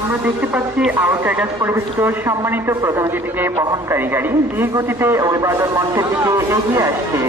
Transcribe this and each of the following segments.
আমরা দেখতে পাচ্ছি আউটসাইডার্স পরিবেশিত সম্মানিত প্রধান অতিথিকে বহনকারী গাড়ি ধীর গতিতে অভিবাদন মঞ্চের দিকে এগিয়ে আসছে।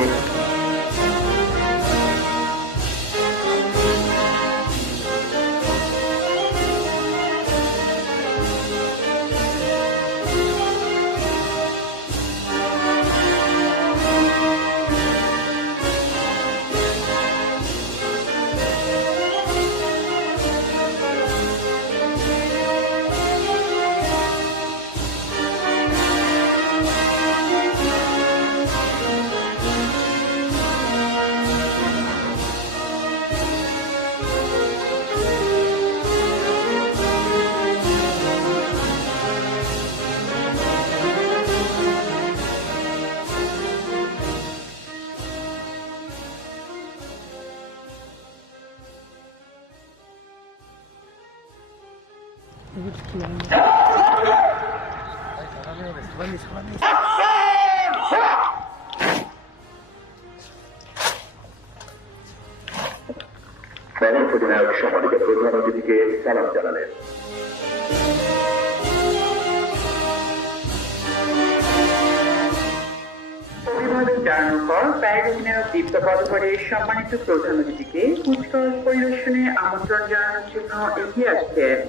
অধিনায়ক সম্মানিত প্রধান অতিথিকে সালাম জানালেন। অভিবাদন জানানোর পর প্যারেড অধিনায়ক দীপ্ত পদপরে সম্মানিত প্রধান অতিথিকে কুচকাওয়াজ পরিদর্শনে আমন্ত্রণ জানানোর জন্য এগিয়ে আসছেন।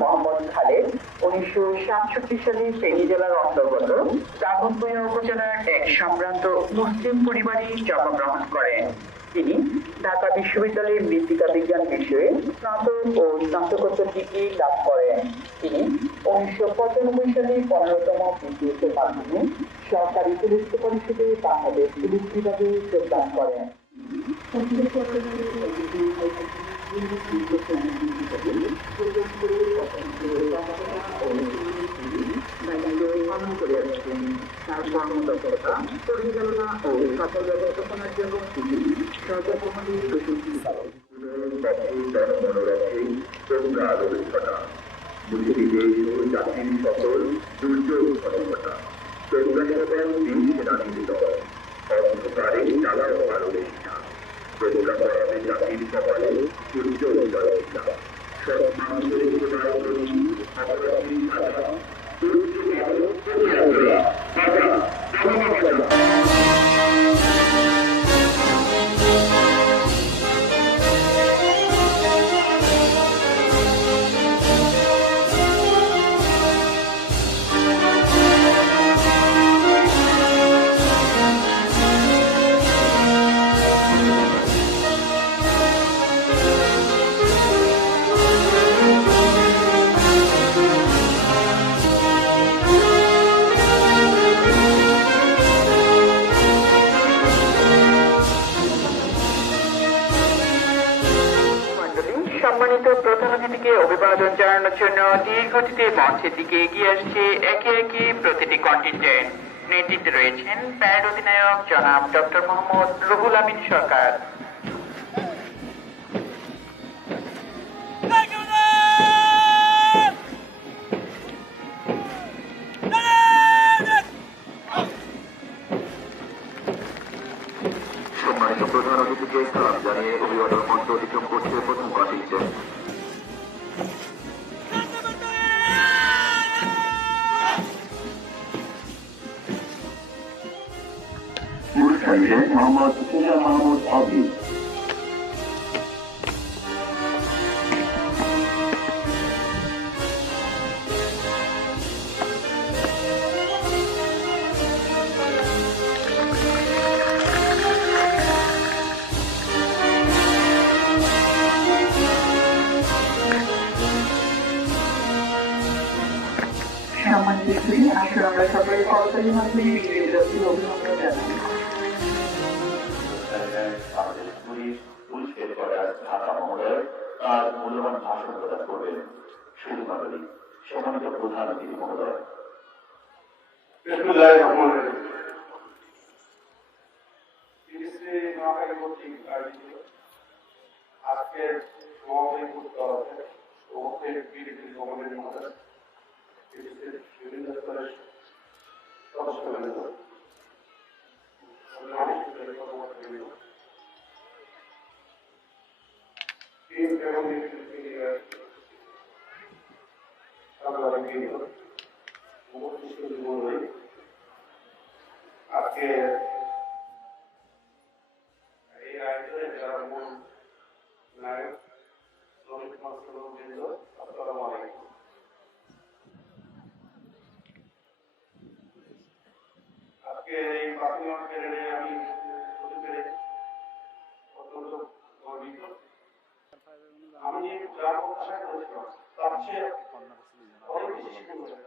মোহাম্মদ খালেদ 1967 সালে ফেনী জেলার অন্তর্গত দাগনভূঞা উপজেলার এক সম্ভ্রান্ত মুসলিম পরিবারে জন্মগ্রহণ করেন। তিনি ঢাকা বিশ্ববিদ্যালয়ের মৃত্তিকা বিজ্ঞান বিষয়ে স্নাতক ও স্নাতকোত্তর ডিগ্রি লাভ করেন। তিনি 1995 সালে 15তম বিসিএসের মাধ্যমে সরকারি পুলিশ পরিষদে বাংলাদেশ পুলিশ বিভাগে যোগদান করেন। তার কর্মদক্ষতা পরিচালনা ও সফল ব্যবস্থাপনার জন্য তিনি সর্বপ্রথমে প্রশংসিত। জাতির সকল দুর্যোগ ঘটনা অন্ধকারে জ্বালাও আলো রেখা প্রজ্ঞা পড়াবে জাতির কপালে সূর্য উদয় রেখা সব মানুষের সেবায় প্রতি অপরাধী সাজা সূর্য আলো বাবা সম্মানিত প্রধান অতিথিকে অভিবাদন জানানোর জন্য ধীর গতিতে মঞ্চের দিকে এগিয়ে আসছে একে একে প্রতিটি কন্টিনজেন্ট। নেতৃত্বে রয়েছেন প্যারেড অধিনায়ক জনাব ডক্টর মোহাম্মদ রুহুল আমিন সরকার। সম্মানিত প্রধান অতিথিকে সালাম জানিয়ে অভিবাদন মঞ্চ অতিক্রম করছে প্রথম কন্টিনজেন্ট। মোহাম্মদ মাহমুদ আবিদ। সমাবেশগুলি আসলে আমরা সকলে করতালি মাধ্যমে বিজয়ীদেরকে অভিনন্দন জানাই। আমাদের পুলিশ হেডকোয়ার্টার ঢাকা মহোদয় তার মূল্যবান ভাষণ প্রদান করবেন। শুধু মণ্ডলী, সম্মানিত প্রধান অতিথি মহোদয়। বিসমিল্লাহির রহমানির রহিম। বিবিসি নোয়াখালী কর্তৃক আয়োজিত আজকের সমাবেশ উত্তরাতে উপস্থিত বিবিসি কমিটির মধ্যে বিবিসির বিভিন্ন স্তরের সদস্যবৃন্দ, টিম এবং মিডিয়ার সাংবাদিকবৃন্দ, উপস্থিত মণ্ডলী, আজকে এই আয়োজনে যারা মূল নায়ক শ্রমিক বৃন্দ, আসসালামু আলাইকুম। আজকে এই প্রাথমিক প্যানেলে আমি হতে পেরে অত্যন্ত গর্বিত। আমি যা প্রত্যাশা করেছিলাম তার চেয়ে অনেক বেশি সুন্দর।